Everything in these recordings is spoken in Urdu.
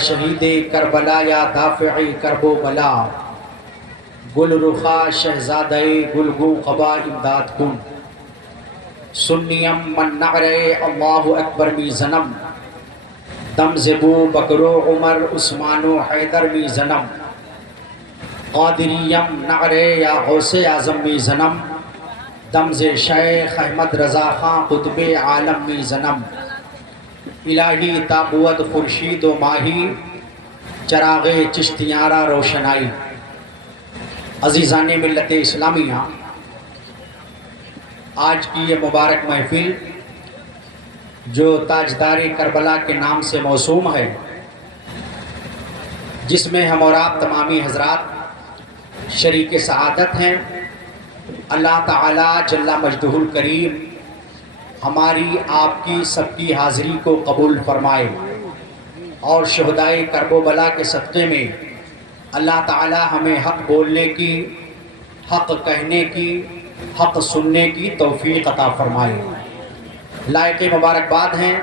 شہید کربلا یا دافع کرب و بلا، گل رخا شہزادہ گلگو قبا امداد کن، سنیم من نعرے اللہ اکبر می زنم، دم زبو بکرو عمر عثمان و حیدر می زنم، قادریم نعرے یا غوث اعظم می زنم، دم ز شیخ احمد رضا خان قطب عالم می زنم، الہی تابوت خورشید و ماہی چراغ چشتیارہ روشنائی۔ عزیزان ملت اسلامیہ، آج کی یہ مبارک محفل جو تاجدار کربلا کے نام سے موسوم ہے، جس میں ہم اور آپ تمامی حضرات شریک سعادت ہیں، اللہ تعالی جل مجدہ الکریم ہماری آپ کی سب کی حاضری کو قبول فرمائے، اور شہدائے کرب و بلا کے صدقے میں اللہ تعالی ہمیں حق بولنے کی، حق کہنے کی، حق سننے کی توفیق عطا فرمائے۔ لائق مبارکباد ہیں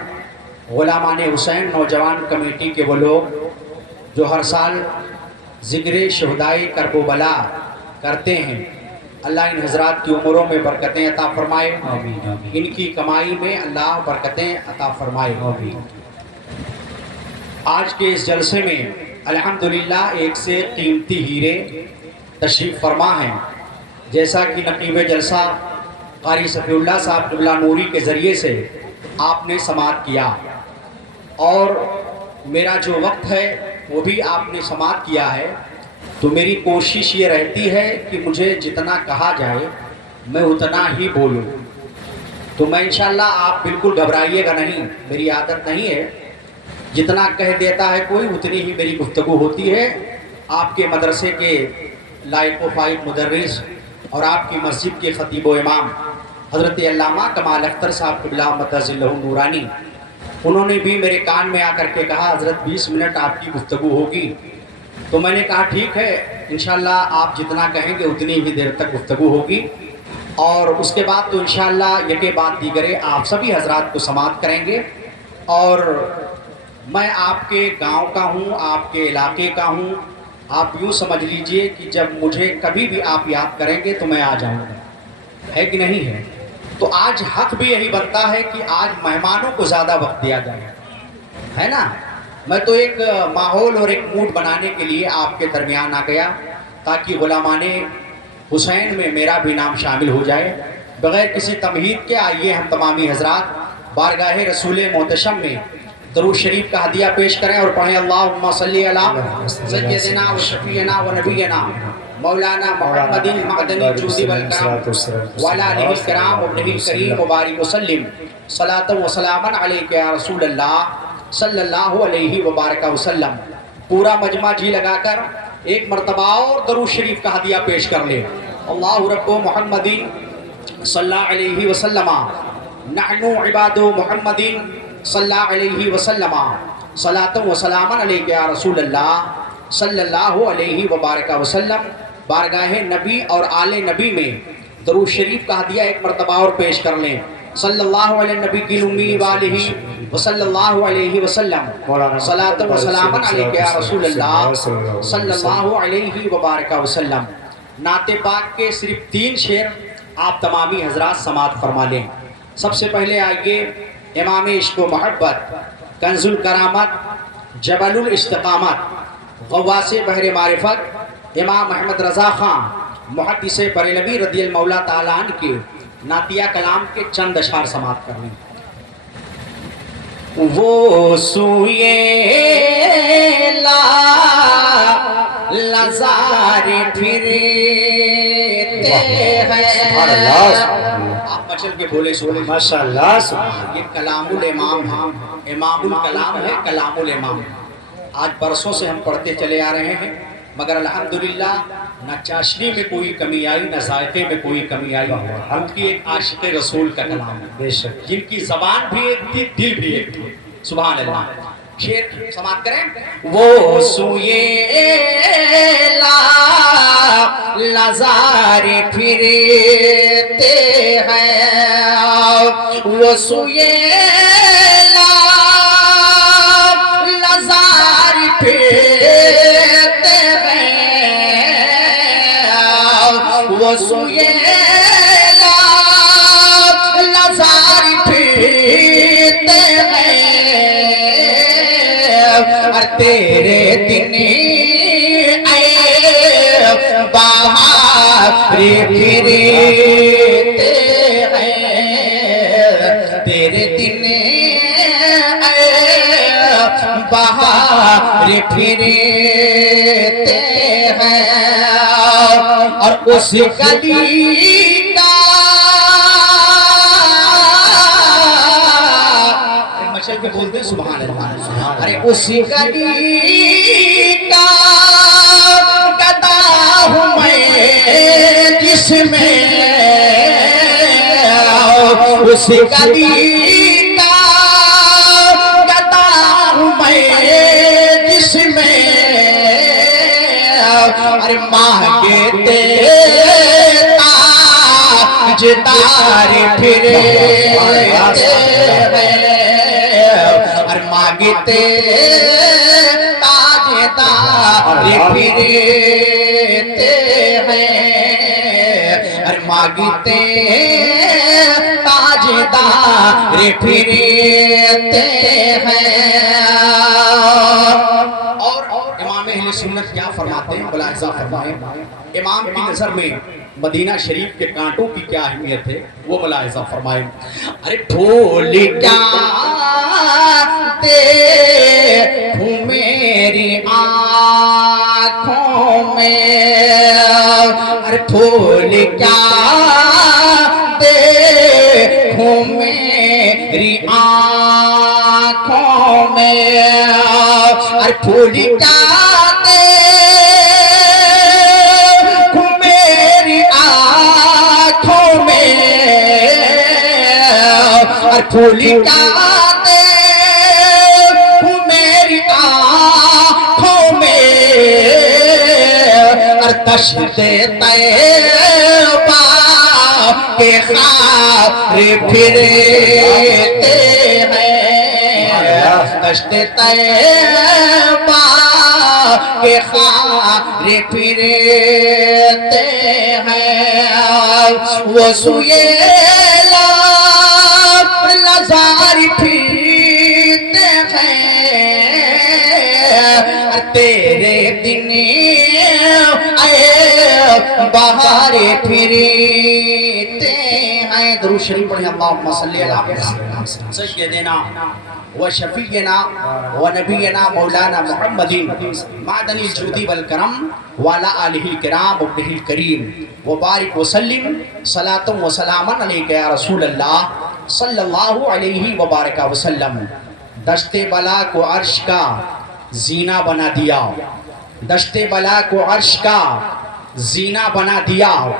غلامان حسین نوجوان کمیٹی کے وہ لوگ جو ہر سال ذکر شہدائے کرب و بلا کرتے ہیں۔ اللہ ان حضرات کی عمروں میں برکتیں عطا فرمائے، ان کی کمائی میں اللہ برکتیں عطا فرمائے۔ آج کے اس جلسے میں الحمدللہ ایک سے قیمتی ہیرے تشریف فرما ہیں، جیسا کہ نقیب جلسہ قاری صفی اللہ صاحب قبلہ نوری کے ذریعے سے آپ نے سماعت کیا، اور میرا جو وقت ہے وہ بھی آپ نے سماعت کیا ہے، تو میری کوشش یہ رہتی ہے کہ مجھے جتنا کہا جائے میں اتنا ہی بولوں۔ تو میں انشاءاللہ، آپ بالکل گھبرائیے گا نہیں، میری عادت نہیں ہے، جتنا کہہ دیتا ہے کوئی اتنی ہی میری گفتگو ہوتی ہے۔ آپ کے مدرسے کے لائق و فائق مدرس اور آپ کی مسجد کے خطیب و امام حضرت علامہ کمال اختر صاحب قبلہ مدظ اللہ نورانی، انہوں نے بھی میرے کان میں آ کر کے کہا حضرت 20 منٹ آپ کی گفتگو ہوگی، تو میں نے کہا ٹھیک ہے، انشاءاللہ آپ جتنا کہیں گے اتنی ہی دیر تک گفتگو ہوگی، اور اس کے بعد تو انشاءاللہ یکے بعد دیگرے آپ سبھی حضرات کو سماعت کریں گے۔ اور میں آپ کے گاؤں کا ہوں، آپ کے علاقے کا ہوں، آپ یوں سمجھ لیجئے کہ جب مجھے کبھی بھی آپ یاد کریں گے تو میں آ جاؤں گا، ہے کہ نہیں ہے؟ تو آج حق بھی یہی بنتا ہے کہ آج مہمانوں کو زیادہ وقت دیا جائے، ہے نا؟ میں تو ایک ماحول اور ایک موڈ بنانے کے لیے آپ کے درمیان آ گیا تاکہ غلامان حسین میں میرا بھی نام شامل ہو جائے۔ بغیر کسی تمہید کے آئیے ہم تمامی حضرات بارگاہ رسول محتشم میں درود شریف کا ہدیہ پیش کریں اور پڑھیں اللہم صلی علی سیدنا و شفیعنا و نبینا مولانا محمد معدنی جودی والکرام وعلی آلہ الکرام وابنہ الکریم وبارک وسلم صلاۃ و سلاما علیک یا رسول اللہ صلی اللہ علیہ وبارک وسلم۔ پورا مجمع جی لگا کر ایک مرتبہ اور درود شریف کا ہدیہ پیش کر لے۔ اللہ رب محمد صلی اللہ علیہ وسلم، نحن عباد محمد صلی اللہ علیہ وسلم، صلاۃ و سلاما علیک یا رسول اللہ صلی اللہ علیہ وبارک وسلم۔ بارگاہ نبی اور آل نبی میں درود شریف کا ہدیہ ایک مرتبہ اور پیش کر لیں۔ صلی اللہ علیہ نبی کی امی والہ وصلی اللہ علیہ وسلم، صلاۃ و سلاما علیک یا رسول اللہ صلی اللہ علیہ وبارک وسلم۔ نعت پاک کے صرف 3 شعر آپ تمامی حضرات سماعت فرما لیں۔ سب سے پہلے آئیے امام عشق و محبت، کنز الکرامت، جبل الاستقامت، غواث بحر معرفت، امام احمد رضا خان محدث بریلوی رضی اللہ تعالیٰ عنہ کے نعتیہ کلام کے چند اشعار سماعت کر لیں۔ وہ سوئے لازار پھرتے ہیں، آپ مچل کے بولے سولے ماشاءاللہ۔ یہ کلام الامام ہے، امام الکلام ہے، کلام الامام۔ آج برسوں سے ہم پڑھتے چلے آ رہے ہیں، مگر الحمدللہ نہ چاشنی میں کوئی کمی آئی، نہ ذائقے میں کوئی کمی آئی۔ ہم کی ایک عاشق رسول کا کلام ہے، بے شک، جن کی زبان بھی ایک تھی، دل بھی ایک تھی۔ سبحان اللہ۔ شعر سماعت کریں۔ وہ سوئے لازار پھرتے ہیں، وہ سوئے لازار لزار پھرتے ہیں وہ سوئے لزار پھرتے ہیں اور تیرے دن باہر پھرتے ہیں تیرے دن باہر پھرتے ہیں اور اس گلی کا مشل کے بولتے سبحان اللہ ارے اس گلی کا گدا ہوں میں جس میں اس گلی کا گدا ہوں میں جس میں ارے مانگتے تاجدار پھرتے ہیں اور مانگتے تاجدار پھرتے ہیں اور مانگتے تاجدار پھرتے ہیں اور امام اہل سنت کیا فرماتے ہیں ملاحظہ فرمائیں امام کی نظر میں مدینہ شریف کے کانٹوں کی کیا اہمیت ہے وہ ملاحظہ فرمائیں ارے پھول کیا دیکھوں میری آنکھوں میں ارے پھول کیا دیکھوں میری آنکھوں میں ارے پھول کیا پھول کیا دیکھوں میری آنکھوں میں اور دشت طیبہ کے خار پھرتے ہیں دشت طیبہ کے خار پھرتے ہیں وہ سوئے لزار پھرتے ہیں تیرے دن باہر پھرتے ہیں درود شریف پڑھیں اللہم صلی علی سیدنا و شفیعنا و نبینا مولانا محمد معدن الجود والکرم وعلی آلہ الکرام ابنہ الکریم وبارک وسلم صلاة و سلاما علیکہ یا رسول اللہ صلی اللہ علیہ وبارک وسلم دشت بلا کو عرش کا زینہ بنا دیا دشت بلا کو عرش کا زینہ بنا دیا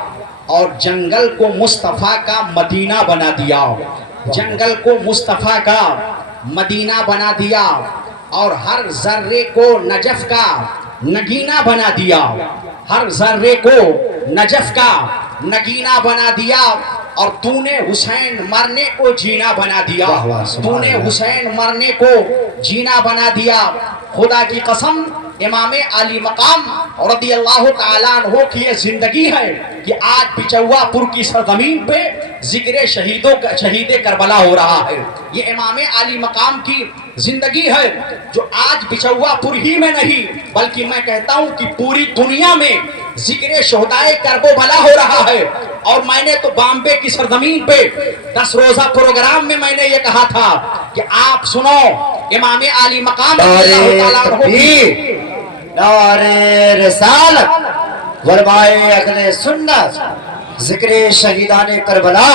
اور جنگل کو مصطفیٰ کا مدینہ بنا دیا جنگل کو مصطفیٰ کا مدینہ بنا دیا اور ہر ذرے کو نجف کا نگینہ بنا دیا ہر ذرے کو نجف کا نگینہ بنا دیا اور تو نے حسین مرنے کو جینا بنا دیا تو نے حسین مرنے کو جینا بنا دیا خدا کی قسم امام علی مقام رضی اللہ تعالیٰ عنہ کی یہ زندگی ہے کہ آج پچوا پور کی سرزمین پہ ذکر شہید کربلا ہو رہا ہے یہ امام علی مقام کی زندگی ہے جو آج پچوا پور ہی میں نہیں بلکہ میں کہتا ہوں کہ پوری دنیا میں ذکر شہدائے کربلا ہو رہا ہے اور میں نے تو بامبے کی سرزمین پہ 10 روزہ پروگرام میں نے یہ کہا تھا کہ آپ سنو امام علی مقام نعرہ رسالت ورمائے اہل سنت ذکر شہیدان کربلا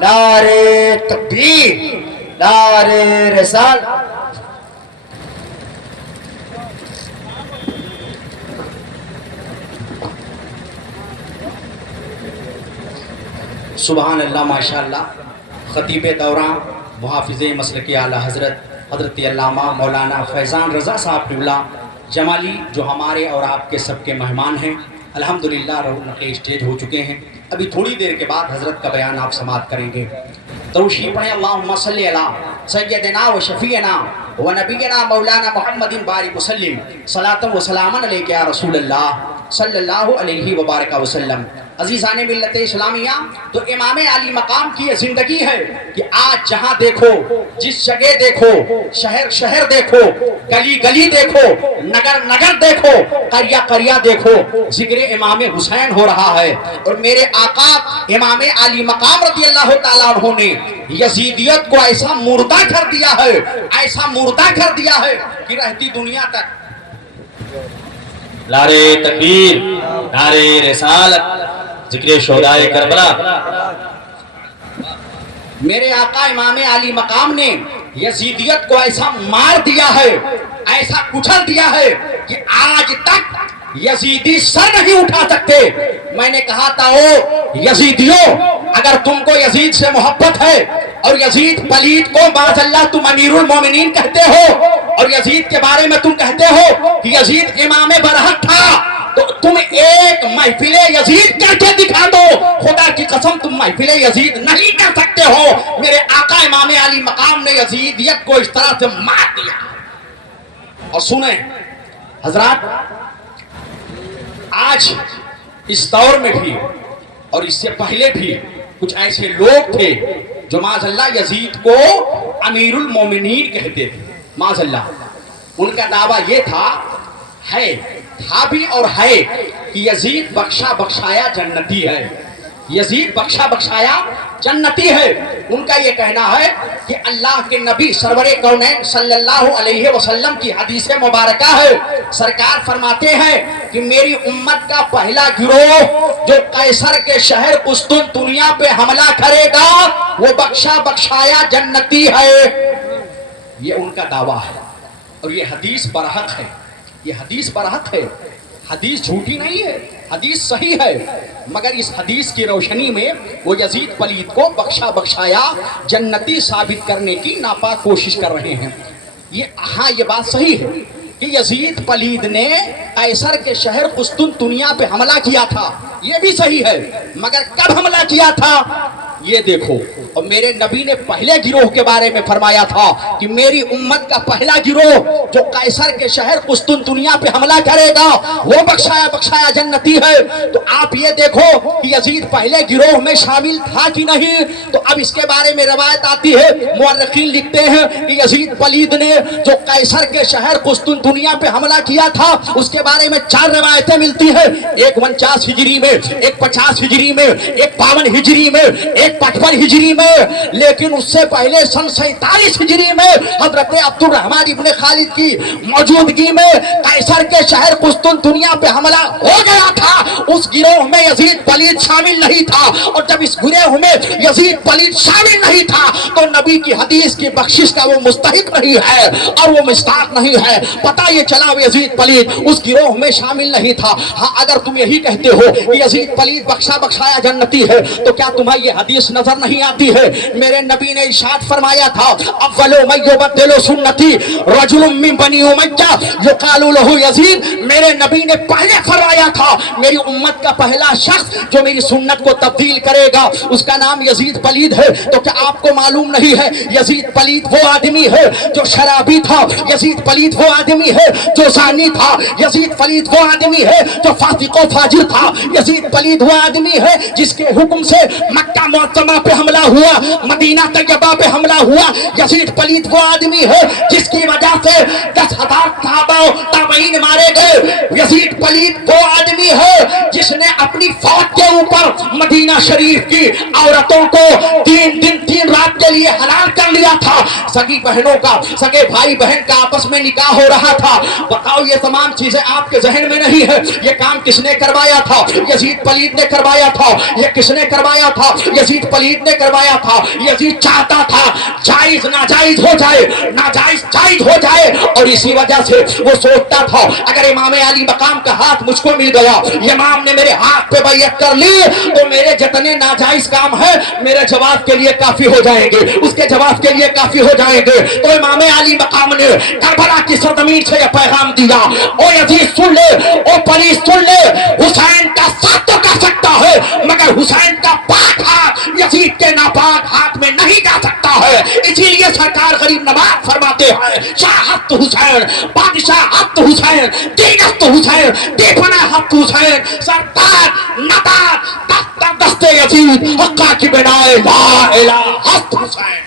نعرہ تکبیر نعرہ رسالت سبحان اللہ ماشاءاللہ خطیب دوران محافظ مسلک اعلیٰ حضرت علامہ مولانا فیضان رضا صاحب قبلہ جمالی جو ہمارے اور آپ کے سب کے مہمان ہیں الحمدللہ رونق اسٹیج ہو چکے ہیں ابھی تھوڑی دیر کے بعد حضرت کا بیان آپ سماعت کریں گے تشریف پڑھیں اللہم صلی علی سیدنا و شفیعنا و نبینا مولانا محمد بارک وسلم صلاۃ و سلام علیک یا رسول اللہ صلی اللہ علیہ وبارک وسلم۔ عزیزان ملت اسلامیہ، تو امام علی مقام کی یہ زندگی ہے کہ آج جہاں دیکھو، جس جگہ دیکھو، شہر شہر دیکھو، گلی گلی دیکھو، نگر نگر دیکھو، قریہ قریہ دیکھو، ذکر امام حسین ہو رہا ہے۔ اور میرے آقا امام علی مقام رضی اللہ تعالیٰ عنہ نے یزیدیت کو ایسا مردہ کر دیا ہے، ایسا مردہ کر دیا ہے کہ رہتی دنیا تک نعرے تکبیر، نعرے رسالت، ذکر شہدائے کربلا۔ میرے آقا امام علی مقام نے یزیدیت کو ایسا مار دیا ہے، ایسا کچل دیا ہے کہ آج تک یزیدی سر نہیں اٹھا سکتے۔ میں نے کہا تھا او یزیدیوں، اگر تم کو یزید سے محبت ہے اور یزید پلید کو معاذ اللہ تم امیر المومنین کہتے ہو، اور یزید کے بارے میں تم کہتے ہو کہ یزید امام برحق تھا، تو تم ایک محفل یزید کر کے دکھا دو۔ خدا کی قسم تم محفل یزید نہیں کر سکتے ہو۔ میرے آقا امام علی مقام نے یزیدیت کو اس طرح سے مار دیا۔ اور سنیں حضرات، آج اس دور میں بھی اور اس سے پہلے بھی کچھ ایسے لوگ تھے جو معاذ اللہ یزید کو امیر المومنین کہتے تھے۔ معاذ اللہ ان کا دعویٰ یہ تھا بھی اور ہے کہ یزید بخشا بخشایا جنتی ہے، یزید بخشا بخشایا جنتی ہے۔ ان کا یہ کہنا ہے کہ اللہ کے نبی سرور کونین صلی اللہ علیہ وسلم کی حدیث مبارکہ ہے، سرکار فرماتے ہیں کہ میری امت کا پہلا گروہ جو قیصر کے شہر قسطنطنیہ پہ حملہ کرے گا وہ بخشا بخشایا جنتی ہے۔ یہ ان کا دعویٰ ہے اور یہ حدیث برحق ہے، یہ حدیث برحق ہے، حدیث جھوٹی نہیں ہے، حدیث صحیح ہے، مگر اس حدیث کی روشنی میں وہ یزید پلید کو بخشا بخشایا جنتی ثابت کرنے کی ناپاک کوشش کر رہے ہیں۔ یہ بات صحیح ہے کہ یزید پلید نے قیصر کے شہر قسطنطنیہ پہ حملہ کیا تھا، یہ بھی صحیح ہے، مگر کب حملہ کیا تھا یہ دیکھو۔ اور میرے نبی نے پہلے گروہ کے بارے میں فرمایا تھا کہ میری امت کا پہلا گروہ جو قیصر کے شہر قسطنطنیہ پہ حملہ کرے گا وہ بخشایا بخشایا جنتی ہے۔ تو آپ یہ دیکھو کہ یزید پہلے گروہ میں شامل تھا کہ نہیں۔ تو اب اس کے بارے میں روایت آتی ہے، مورخین لکھتے ہیں کہ یزید پلید نے جو قیصر کے شہر قسطنطنیہ پہ حملہ کیا تھا اس کے بارے میں 4 روایتیں ملتی ہیں، ایک 49 ہجری میں، ایک 50 ہجری میں، ایک 52 ہجری میں، ایک 55 ہجری میں، لیکن اس سے پہلے سن 47 ہجری میں حضرت عبد الرحمن ابن خالد کی موجودگی میں قیصر کے شہر قسطنطنیہ پہ حملہ ہو گیا تھا۔ اس گروہ میں یزید پلید شامل نہیں تھا، اور جب اس گروہ میں یزید پلید شامل نہیں تھا تو نبی کی حدیث کی بخشش کا وہ مستحق نہیں ہے اور وہ مستحق نہیں ہے۔ پتہ یہ چلا یزید پلید اس گروہ میں شامل نہیں تھا۔ ہاں اگر تم یہی کہتے ہو کہ یزید پلید بخشا بخشایا جنتی ہے تو کیا تمہیں یہ حدیث نظر نہیں آتی ہے؟ میرے نبی نے ارشاد فرمایا تھا، اول من یبدل سنتی رجل من بنی امیہ یقال له یزید۔ میرے نبی نے پہلے فرمایا تھا میری امت کا پہلا شخص جو میری سنت کو تبدیل کرے گا اس کا نام یزید پلید ہے۔ تو کیا آپ کو معلوم نہیں ہے یزید پلید وہ آدمی ہے جو شرابی تھا، یزید پلید وہ آدمی ہے جو زانی تھا، یزید پلید وہ آدمی ہے جو فاسق و فاجر تھا، یزید پلید وہ آدمی ہے جس کے حکم سے مکہ معظمہ پہ حملہ ہوا، مدینہ طیبہ پہ حملہ ہوا، یزید پلید وہ آدمی ہے جس کی وجہ سے 10,000 صحابہ و تابعین مارے گئے، یزید پلید وہ آدمی ہے جس نے اپنی فوج کے اوپر مدینہ شریف کی عورتوں کو 3 دن 3 رات کے لیے حلال کر لیا تھا، سگی بہنوں کا، سگے بھائی بہن کا آپس میں نکاح ہو رہا تھا۔ بتاؤ یہ تمام چیزیں آپ کے ذہن میں نہیں ہے، یہ کام کس نے کروایا تھا؟ یزید پلید نے کروایا تھا۔ یہ کس نے کروایا تھا؟ یزید پلید نے کروایا تھا۔ یزید چاہتا تھا جائز ناجائز ہو جائے، ناجائز جائز ہو جائے، اور اسی وجہ سے وہ سوچتا تھا اگر امام علی مقام کا ہاتھ مجھ کو مل گیا، امام نے میرے ہاتھ پہ بیعت کر لی تو میرے جتنے ناجائز کام ہیں میرے جواب کے لیے کافی ہو جائیں گے، اس کے جواب کے لیے کافی ہو جائیں گے۔ تو امام علی مقام نے کربلا کی سرزمین سے یہ پیغام دیا، او یزید سن لے، او پلید سن لے، حسین کا ساتھ تو کر سکتا ہے مگر حسین کا پاک ہاتھ یزید کے ناپاک ہاتھ میں نہیں جا سکتا ہے، اسی لیے سرکار غریب نواز فرماتے ہیں شاہ ہفت حسین بادشاہ ہفت حسین دین ہفت حسین دیپنا ہفت حسین سرکار نبات دست دست یزید حقا کی بنائے لا الہ ہفت حسین.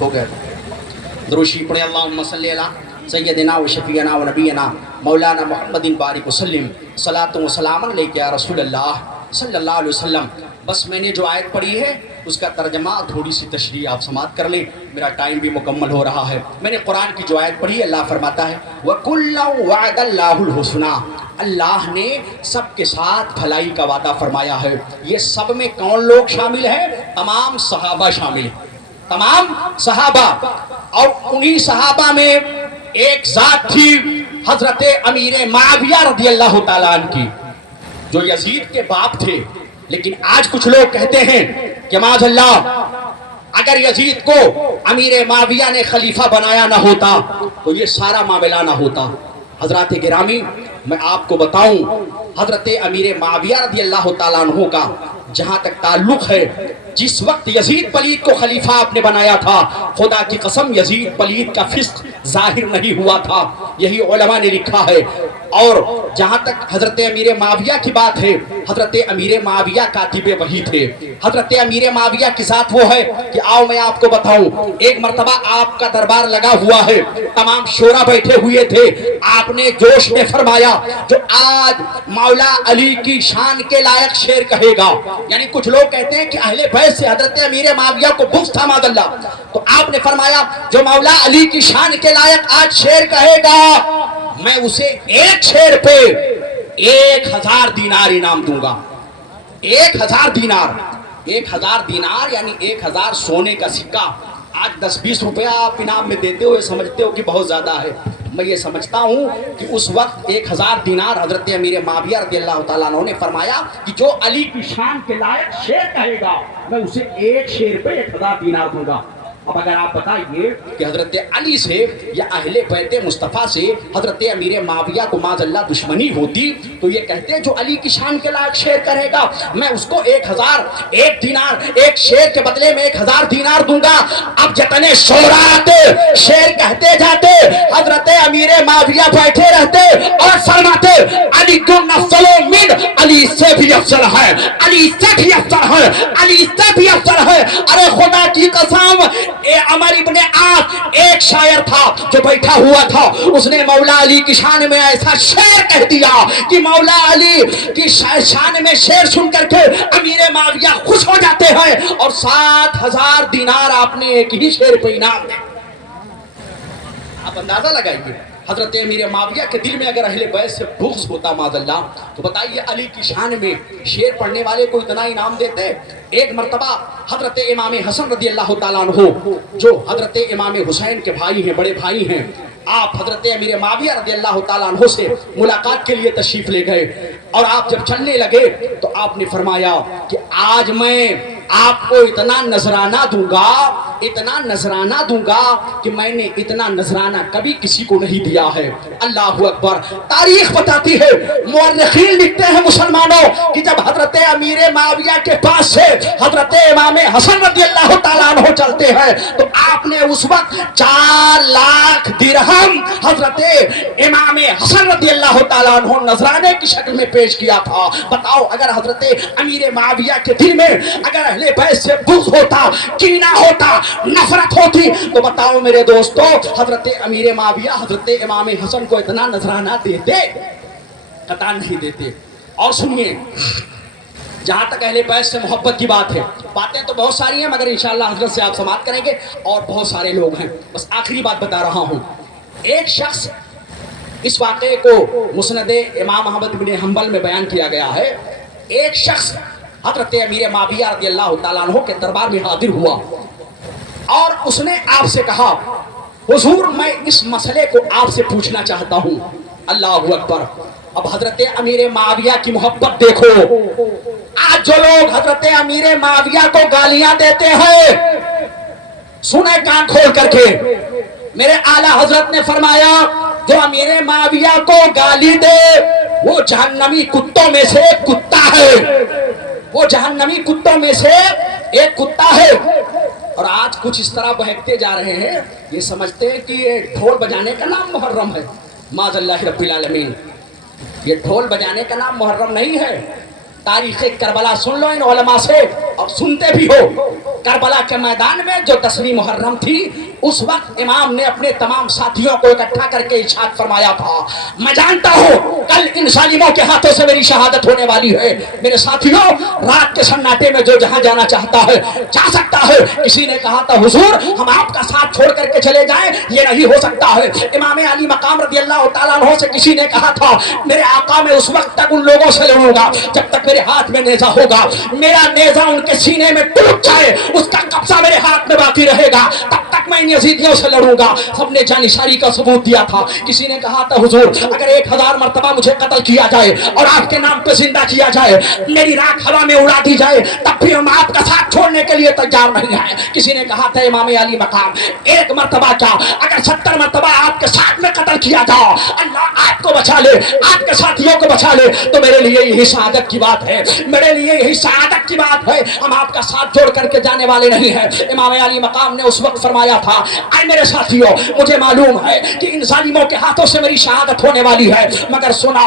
ہو گیا دروشی پڑھے اللہم صلی علی سیدنا و شفیعنا و نبینا مولانا محمد بارک وسلم صلاۃ و سلام علیک یا رسول اللہ صلی اللہ علیہ وسلم. بس میں نے جو آیت پڑھی ہے اس کا ترجمہ تھوڑی سی تشریح آپ سماعت کر لیں، میرا ٹائم بھی مکمل ہو رہا ہے. میں نے قرآن کی جو آیت پڑھی اللہ فرماتا ہے وَكُلًّا وَعَدَ اللَّهُ الْحُسْنَىٰ، اللہ نے سب کے ساتھ بھلائی کا وعدہ فرمایا ہے. یہ سب میں کون لوگ شامل ہیں؟ تمام صحابہ شامل ہیں، تمام صحابہ. اور انہی صحابہ میں ایک ذات تھی حضرت امیر معاویہ رضی اللہ تعالیٰ عنہ کی، جو یزید کے باپ تھے. لیکن آج کچھ لوگ کہتے ہیں کہ معاذ اللہ اگر یزید کو امیر معاویہ نے خلیفہ بنایا نہ ہوتا تو یہ سارا معاملہ نہ ہوتا. حضرات گرامی میں آپ کو بتاؤں حضرت امیر معاویہ رضی اللہ تعالیٰ عنہ کا جہاں تک تعلق ہے، جس وقت یزید پلید کو خلیفہ آپ نے بنایا تھا خدا کی قسم یزید پلید کا فسق ظاہر نہیں ہوا تھا، یہی علماء نے لکھا ہے. اور جہاں تک حضرت امیر معاویہ کی بات ہے، حضرت امیر معاویہ کاتب وحی تھے. حضرت امیر معاویہ کی ذات وہ ہے کہ آؤ میں آپ کو بتاؤں. ایک مرتبہ آپ کا دربار لگا ہوا ہے، تمام شورا بیٹھے ہوئے تھے، آپ نے جوش میں فرمایا جو آج مولا علی کی شان کے لائق شعر کہے گا. یعنی کچھ لوگ کہتے ہیں کہ اہل بیت سے حضرت امیر معاویہ کو بغض تھا معاذ اللہ، تو آپ نے فرمایا جو مولا علی کی شان کے لائق آج شعر کہے گا میں اسے ایک شعر پہ 1000 دینار انعام دوں گا. 1000 دینار، 1000 دینار یعنی 1000 سونے کا سکہ. آج 10-20 روپیہ آپ انعام میں دیتے ہو، سمجھتے ہو کہ بہت زیادہ ہے. میں یہ سمجھتا ہوں کہ اس وقت 1000 دینار حضرت امیر معاویہ رضی اللہ تعالیٰ عنہ نے فرمایا کہ جو علی کی شان کے لائق شعر کہے گا میں اسے ایک شعر پہ 1000 دینار دوں گا. اب اگر آپ بتائیے کہ حضرت علی سے یا اہل بیت مصطفیٰ سے حضرت امیر معاویہ کو معاذ اللہ دشمنی ہوتی تو یہ کہتے ہیں جو علی کی شان کے لائق شعر کرے گا میں اس کو 1000 ایک دینار، ایک شعر کے بدلے میں 1000 دینار دوں گا. اب جتنے شعراء آتے شعر کہتے جاتے، حضرت امیر معاویہ بیٹھے رہتے اور فرماتے علی کن افضل من، علی سے بھی افضل ہے، علی سے بھی افضل ہے، علی سے بھی افضل ہے. ارے خدا کی قسم عمر ابن عاص ایک شاعر تھا جو بیٹھا ہوا تھا، اس نے مولا علی کی شان میں ایسا شعر کہہ دیا کہ مولا علی کی شان میں شعر سن کر کے امیر معاویہ خوش ہو جاتے ہیں اور 7000 دینار آپ نے ایک ہی شعر پہ انعام دے. آپ اندازہ لگائیے حضرت امیر معاویہ کے دل میں اگر اہل بیت سے بغض ہوتا معاذ اللہ تو بتائیے علی کی شان میں شعر پڑھنے والے کو اتنا انعام دیتے. ایک مرتبہ حضرت امام حسن رضی اللہ تعالیٰ عنہ جو حضرت امام حسین کے بھائی ہیں، بڑے بھائی ہیں، آپ حضرت امیر معاویہ رضی اللہ تعالیٰ عنہ سے ملاقات کے لیے تشریف لے گئے اور آپ جب چلنے لگے تو آپ نے فرمایا کہ آج میں آپ کو اتنا نذرانہ دوں گا، اتنا نذرانہ دوں گا کہ میں نے اتنا نذرانہ کبھی کسی کو نہیں دیا ہے. اللہ اکبر. تاریخ بتاتی ہے، مورخین لکھتے ہیں مسلمانوں کہ جب حضرت امیر معاویہ کے پاس سے حضرت امام حسن رضی اللہ تعالیٰ عنہ چلتے ہیں تو آپ نے اس وقت 4 لاکھ درہم حضرت امام حسن رضی اللہ تعالیٰ عنہ نذرانے کی شکل میں پیش کیا تھا. بتاؤ اگر حضرت امیر معاویہ کے دل میں اگر اہل بیت سے بغض ہوتا، کینہ ہوتا، نفرت ہوتی تو بتاؤ میرے دوستو حضرت امیر معاویہ حضرت امام حسن کو اتنا نذرانہ دیتے؟ قطعاً نہیں دیتے. اور سنیے جہاں تک اہل بیت سے محبت کی بات ہے، باتیں تو بہت ساری ہیں مگر انشاءاللہ حضرت سے آپ سماعت کریں گے اور بہت سارے لوگ ہیں. بس آخری بات بتا رہا ہوں. ایک شخص، اس واقعے کو مسند امام احمد بن حنبل میں بیان کیا گیا ہے، ایک شخص حضرت امیر معاویہ رضی اللہ تعالیٰ عنہ کے دربار میں حاضر ہوا اور اس نے آپ سے کہا حضور میں اس مسئلے کو آپ سے پوچھنا چاہتا ہوں. اللہ اکبر. اب حضرت امیر معاویہ کی محبت دیکھو. آج جو لوگ حضرت امیر معاویہ کو گالیاں دیتے ہیں سنیں کان کھول کر کے، میرے اعلیٰ حضرت نے فرمایا جو امیر معاویہ کو گالی دے وہ جہنمی کتوں میں سے ایک کتا ہے، وہ جہنمی کتوں میں سے ایک کتا ہے۔ اور آج کچھ اس طرح بہکتے جا رہے ہیں، یہ سمجھتے ہیں کہ یہ ڈھول بجانے کا نام محرم ہے۔ معاذ اللہ رب العالمین، یہ ڈھول بجانے کا نام محرم نہیں ہے۔ تاریخ کربلا سن لو ان علماء سے، اور سنتے بھی ہو۔ کربلا کے میدان میں جو 10ویں محرم تھی، اس وقت امام نے اپنے تمام ساتھیوں کو اکٹھا کر کے ارشاد فرمایا تھا، میں جانتا ہوں کل ان ظالموں کے ہاتھوں سے میری شہادت ہونے والی ہے، میرے ساتھیوں رات کے سناٹے میں جو جہاں جانا چاہتا ہے جا سکتا ہے۔ کسی نے کہا تھا حضور ہم آپ کا ساتھ چھوڑ کر کے چلے جائیں، یہ نہیں ہو سکتا ہے۔ امام علی مقام رضی اللہ تعالیٰ عنہ سے کسی نے کہا تھا میرے آقا میں اس وقت تک ان لوگوں سے لڑوں گا جب تک میرے ہاتھ میں نیزہ ہوگا، میرا نیزہ ان کے سینے میں ٹوٹ جائے، اس کا قبضہ میرے ہاتھ میں باقی رہے گا، تب تک میں ان یزیدیوں سے لڑوں گا۔ سب نے جانشاری کا ثبوت دیا تھا۔ کسی نے کہا تھا حضور اگر 1000 مرتبہ مجھے قتل کیا جائے اور آپ کے نام پہ زندہ کیا جائے، میری راکھ ہوا میں اڑا دی جائے، تب بھی ہم آپ کا ساتھ چھوڑنے کے لیے تیار نہیں ہیں۔ کسی نے کہا تھا امام علی مقام 1 مرتبہ کیا اگر 70 مرتبہ آپ کے ساتھ میں قتل کیا جاؤ، اللہ آپ کو بچا لے، آپ کے ساتھیوں کو بچا لے، تو میرے لیے یہی سعادت کی بات ہے، میرے لیے یہی سعادت کی بات ہے، ہم آپ کا ساتھ چھوڑ کر کے جانے والے نہیں ہیں۔ امام علی مقام نے اس وقت فرمایا تھا اے میرے ساتھیوں مجھے معلوم ہے کہ ان ظالموں کے ہاتھوں سے میری شہادت ہونے والی ہے، مگر سنا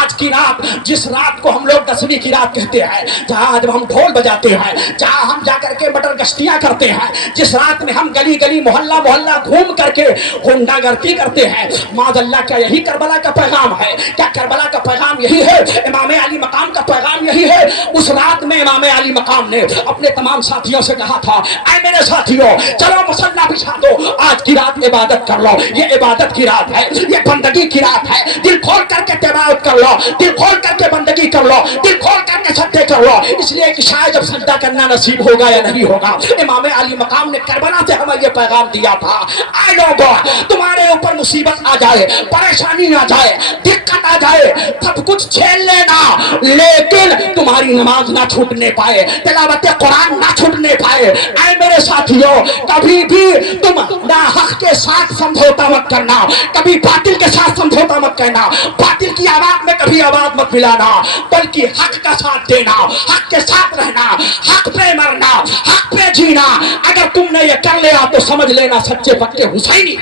آج کی رات، جس رات کو ہم لوگ 10ویں کی رات کہتے ہیں، جہاں جب ہم ڈھول بجاتے ہیں، جہاں ہم جا کر کے مٹر گشتیاں کرتے ہیں، جس رات میں ہم گلی گلی محلہ محلہ گھوم کر کے غنڈہ گردی کرتے ہیں، معاذ اللہ کیا یہی کربلا کا پیغام ہے؟ کیا کربلا کا پیغام یہی ہے؟ امام علی مقام کا پیغام یہی ہے؟ اس رات میں امام علی مقام نے اپنے تمام ساتھیوں سے کہا تھا اے میرے ساتھیوں چلو مصلی بچھا دو، آج کی رات عبادت کر لو، یہ عبادت کی رات ہے، یہ بندگی کی رات ہے، دل کھول کر کے تلاوت کر لو، دل کھول کر کے بندگی کر لو، دل کھول کر کے سجدے کر لو، اس لیے کہ شاید جب سجدہ کرنا نصیب ہوگا یا نہیں ہوگا۔ امام علی مقام نے کربلا سے ہمیں یہ پیغام دیا تھا اے لوگو تمہارے اوپر مصیبت آ جائے، پریشانی آ جائے، دقت آ جائے، سب کچھ جھیل لینا، لیکن تمہاری نماز نہ چھوٹنے پائے، تلاوت قرآن نہ چھوٹنے پائے۔ اے میرے ساتھیوں کبھی بھی تم ناحق کے ساتھ سمجھوتا مت کرنا، کبھی باطل کے ساتھ سمجھوتا مت کرنا، باطل کی آواز میں کبھی آواز مت ملانا، بلکہ حق کا ساتھ دینا، حق کے ساتھ رہنا، حق پہ مرنا، حق پہ جینا۔ اگر تم نے یہ کر لیا تو سمجھ لینا سچے پکے حسینی۔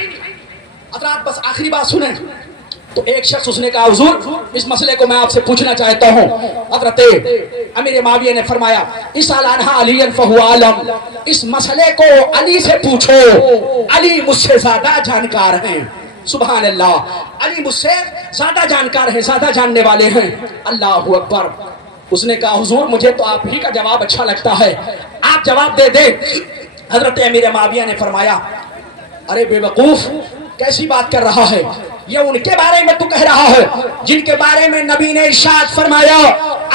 حضرات بس آخری بات سنیں تو ایک شخص اس نے کہا حضور اس مسئلے کو میں آپ سے پوچھنا چاہتا ہوں۔ حضرت امیر معاویہ نے فرمایا اسأل عنہا علی فہو عالم، اس مسئلے کو علی سے پوچھو، علی مجھ سے زیادہ جانکار ہیں۔ سبحان اللہ، علی مجھ سے زیادہ جانکار ہیں، زیادہ جاننے والے ہیں۔ اللہ اکبر۔ اس نے کہا حضور مجھے تو آپ ہی کا جواب اچھا لگتا ہے، آپ جواب دے دیں۔ حضرت امیر معاویہ نے فرمایا ارے بے وقوف کیسی بات کر رہا ہے، یہ ان کے بارے میں تو کہہ رہا ہے جن کے بارے میں نبی نے ارشاد فرمایا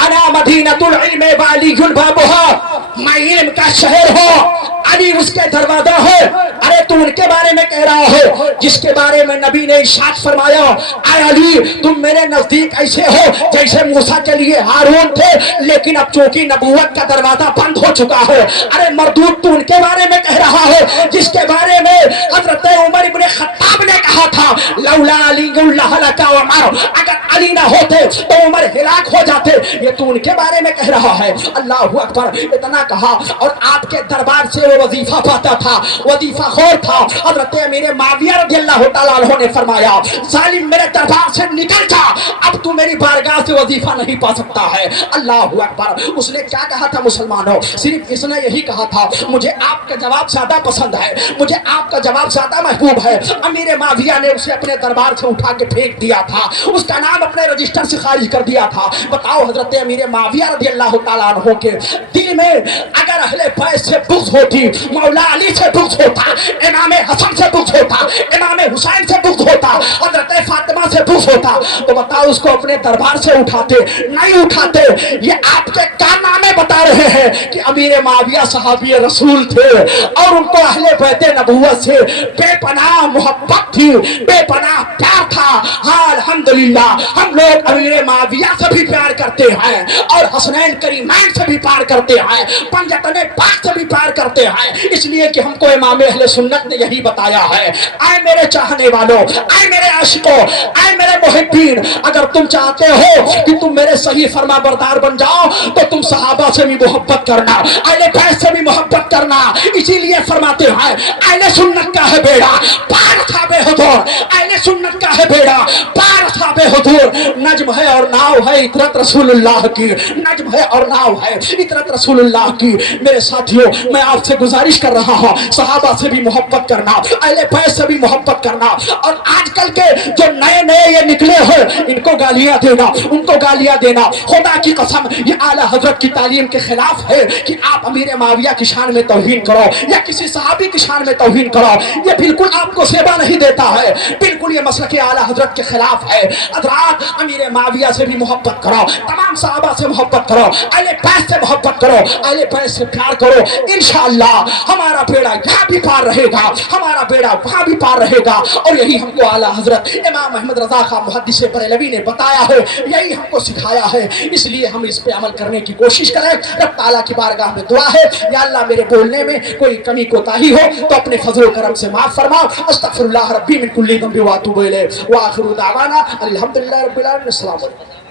انا مدینۃ العلم وعلی بابها، میں علم کا شہر ہوں، علی اس کے دروازہ ہے۔ ارے تو ان کے بارے میں کہہ رہا ہے جس کے بارے میں نبی نے ارشاد فرمایا اے علی تم میرے نزدیک ایسے ہو جیسے موسیٰ کے لیے ہارون تھے، لیکن اب چونکہ نبوت کا دروازہ بند ہو چکا ہے۔ ارے مردود تو ان کے بارے میں کہہ رہا ہے جس کے بارے میں حضرت عمر ابن خطاب نے کہا تھا لولا علی لہلک عمر، اگر علی نہ ہوتے تو عمر ہلاک ہو جاتے۔ یہ تو ان کے بارے میں کہہ رہا ہے۔ اللہ اکبر۔ اتنا کہا اور آپ کے دربار سے وہ وظیفہ پاتا تھا، وظیفہ خور تھا۔ حضرت امیر معاویہ رضی اللہ تعالیٰ عنہ نے فرمایا ظالم میرے دربار سے نکل جا، اب تو میری بارگاہ سے وظیفہ نہیں پا سکتا ہے۔ اللہ اکبر۔ اس نے کیا کہا تھا مسلمانوں؟ صرف اس نے یہی کہا تھا مجھے آپ کا جواب زیادہ پسند ہے، مجھے آپ کا جواب زیادہ محبوب ہے۔ امیر معاویہ نے اسے اپنے دربار سے اٹھا کے پھینک دیا تھا، اس کا نام اپنے رجسٹر سے خارج کر دیا تھا۔ بتاؤ حضرت امیر معاویہ رضی اللہ تعالیٰ عنہ کے دل میں اگر اہل بیت سے بغض ہوتی، مولا علی سے بغض ہوتا، امام حسن سے بغض ہوتا، امام حسین سے بغض ہوتا، حضرت فاطمہ سے بغض ہوتا، تو بتاؤ اس کو اپنے دربار سے اٹھاتے؟ نہیں اٹھاتے۔ یہ آپ کے کارنامے بتا رہے ہیں کہ امیر معاویہ صحابی رسول تھے اور ان کو اہل بیت نبوت سے بے پناہ محبت تھی۔ بے پناہ پیار تھا. ہاں الحمدللہ ہم لوگ امیر معاویہ سے بھی پیار کرتے ہیں اور حسنین کریمین سے بھی پیار کرتے ہیں, پنجتن پاک سے بھی پیار کرتے ہیں, اس لیے کہ ہم کو امام اہل سنت نے یہی بتایا ہے. اے میرے چاہنے والوں, اے میرے عاشقوں, اے میرے محبین, اگر تم چاہتے ہو کہ تم میرے صحیح فرما بردار بن جاؤ تو تم صحابہ سے بھی محبت کرنا, اہل بیت سے بھی محبت کرنا. اسی لیے فرماتے ہیں اہل سنت کا ہے بیڑا پار اصحاب حضور, اہل سنت کا ہے بیڑا پار اصحاب حضور. نجم ہے اور ناؤ ہے اطرت رسول اللہ کی, نجم ہے اور ناؤ ہے اطرت رسول اللہ کی. میرے ساتھیوں, میں آپ سے گزارش کر رہا ہوں صحابہ سے بھی محبت کرنا, اہل بیت سے بھی محبت کرنا. اور آج کل کے جو نئے نئے یہ نکلے ہیں ان کو گالیاں دینا, ان کو گالیاں دینا, خدا کی قسم یہ اعلیٰ حضرت کی تعلیم کے خلاف ہے کہ آپ امیر معاویہ کی شان میں توہین کرو یا کسی صحابی کی شان میں توہین کرو. یہ بالکل آپ کو سیبا نہیں دیتا ہے, بالکل یہ مسلک اعلیٰ حضرت کے خلاف ہے. حضرات امیر معاویہ سے بھی محبت کرو, تمام صحابہ سے محبت کرو, اہل بیت سے محبت کرو, اہل بیت سے پیار کرو. انشاءاللہ ہمارا بیڑا یہاں بھی پار رہے گا, ہمارا بیڑا وہاں بھی پار رہے گا. اور یہی ہم کو اعلیٰ حضرت امام احمد رضا خان محدث بریلوی نے بتایا ہے, یہی ہم کو سکھایا ہے. اس لیے ہم اس پہ عمل کرنے کی کوشش کریں. رب تعالیٰ کی بارگاہ میں دعا ہے, یا اللہ میرے بولنے میں کوئی کمی کوتاہی ہو تو اپنے فضل و کرم سے معاف فرما. استغفر اللہ ربی من کل ذنب واتوب الیہ, وآخر دعوانا الحمدللہ رب العالمین. السلام علیکم.